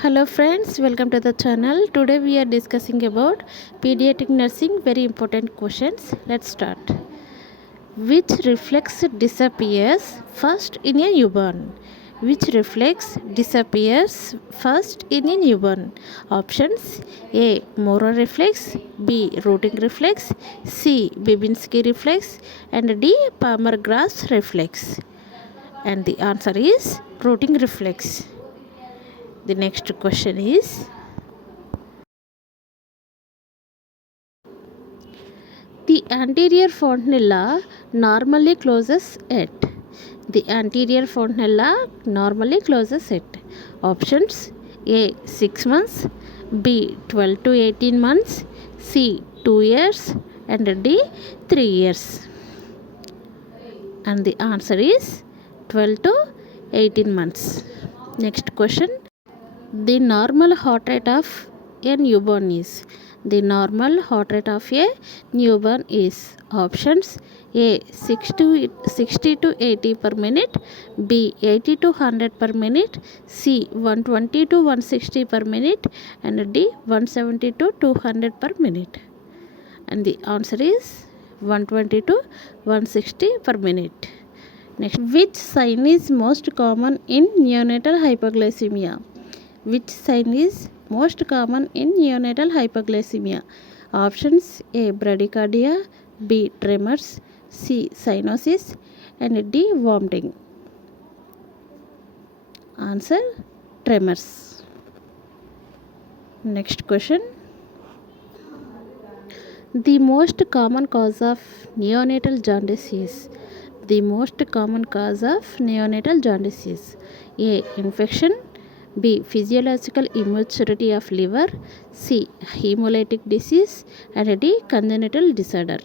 Hello friends, welcome to the channel. Today we are discussing about pediatric nursing, very important questions. Let's start. Which reflex disappears first in a newborn? Which reflex disappears first in a newborn? Options: A. Moro reflex, B. Rooting reflex, C. Babinski reflex, and D. Palmer-Gross reflex. And the answer is rooting reflex. The next question is: the anterior fontanella normally closes at. The anterior fontanella normally closes at. Options: A. 6 months, B. 12 to 18 months, C. 2 years, and D. 3 years. And the answer is 12 to 18 months. Next question: the normal heart rate of a newborn is. The normal heart rate of a newborn is. Options: A. 60 to 80 per minute, B. 80 to 100 per minute, C. 120 to 160 per minute, and D. 170 to 200 per minute. And the answer is 120 to 160 per minute. Next, which sign is most common in neonatal hypoglycemia? Which sign is most common in neonatal hypoglycemia? Options: A. Bradycardia, B. Tremors, C. Cyanosis, and D. Vomiting. Answer: tremors. Next question: the most common cause of neonatal jaundice is. The most common cause of neonatal jaundice is: A. Infection, B. Physiological immaturity of liver, C. Hemolytic disease, and D. Congenital disorder.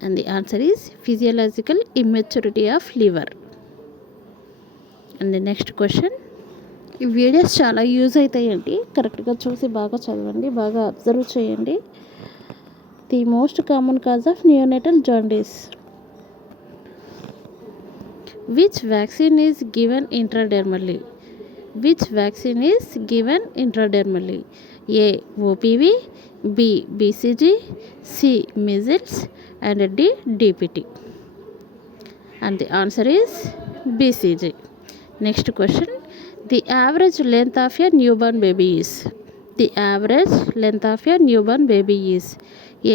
And the answer is physiological immaturity of liver. And the next question: ఈ videos చాలా use అవుతాయండి, కరెక్ట్గా చూసి బాగా చదవండి, బాగా observe చేయండి. The most common cause of neonatal jaundice. Which vaccine is given intradermally? Which vaccine is given intradermally? A. OPV, B. BCG, C. Measles, and D. DPT. And the answer is BCG. Next question: the average length of a newborn baby is. The average length of a newborn baby is: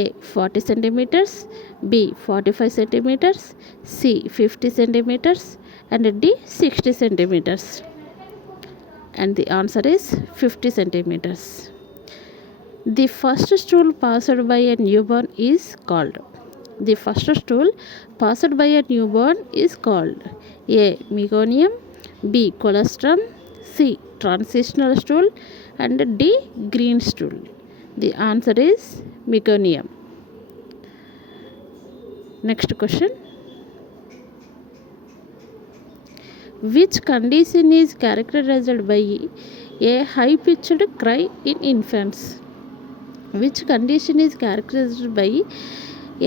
A. 40 centimeters, B. 45 centimeters, C. 50 centimeters, and D. 60 centimeters. And the answer is 50 centimeters. The first stool passed by a newborn is called. The first stool passed by a newborn is called: A. Meconium, B. colostrum, C. transitional stool, and D. green stool. The answer is meconium. Next question: which condition is characterized by a high-pitched cry in infants? Which condition is characterized by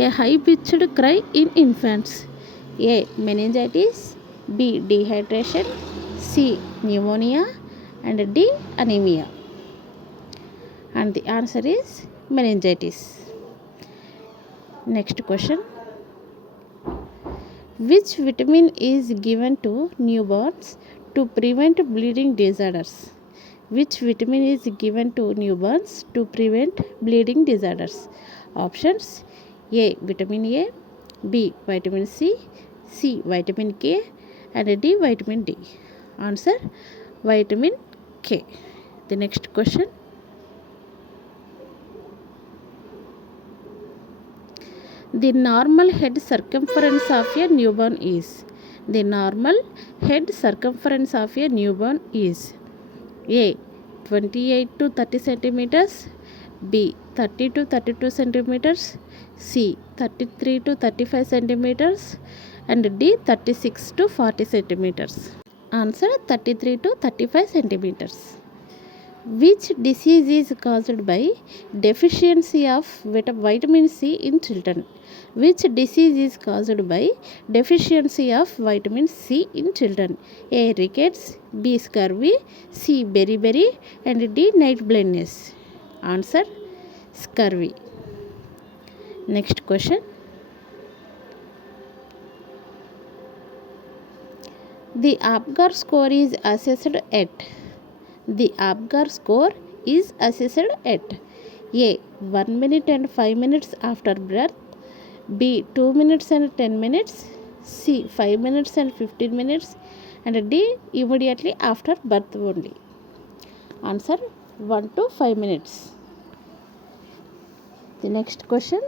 a high-pitched cry in infants? A. meningitis, B. dehydration, C. pneumonia, and D. anemia. And the answer is meningitis. Next question: which vitamin is given to newborns to prevent bleeding disorders? Which vitamin is given to newborns to prevent bleeding disorders? Options: A. vitamin A, B. vitamin C, C. vitamin K, and D. vitamin D. Answer: vitamin K. The next question: the normal head circumference of a newborn is. The normal head circumference of a newborn is: A. 28 to 30 centimeters, B. 30 to 32 centimeters, C. 33 to 35 centimeters, and D. 36 to 40 centimeters. Answer: 33 to 35 centimeters. Which disease is caused by deficiency of vitamin C in children? Which disease is caused by deficiency of vitamin C in children? A. Rickets, B. Scurvy, C. Beriberi, and D. Night blindness. Answer: scurvy. Next question. The Apgar score is assessed at. The Apgar score is assessed at A. 1 minute and 5 minutes after birth, B. 2 minutes and 10 minutes, C. 5 minutes and 15 minutes, and D. immediately after birth only. Answer: 1 to 5 minutes. The next question.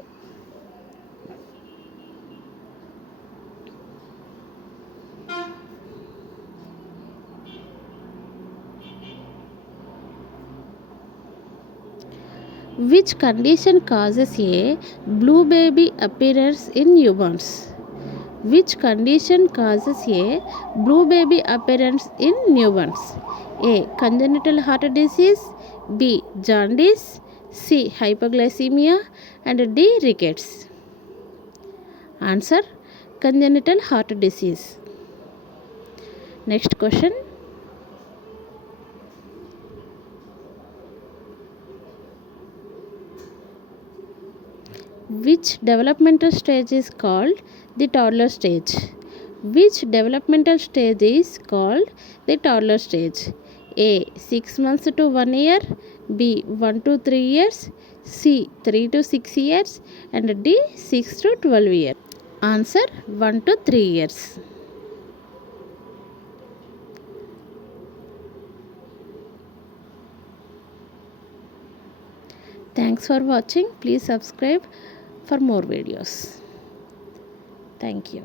Which condition causes a blue baby appearance in newborns? Which condition causes a blue baby appearance in newborns? A. Congenital heart disease, B. Jaundice, C. Hypoglycemia, and D. Rickets. Answer: congenital heart disease. Next question. Which developmental stage is called the toddler stage? Which developmental stage is called the toddler stage? A. 6 months to 1 year, B. 1 to 3 years, C. 3 to 6 years, and D. 6 to 12 years. Answer: 1 to 3 years. Thanks for watching. Please subscribe for more videos. Thank you.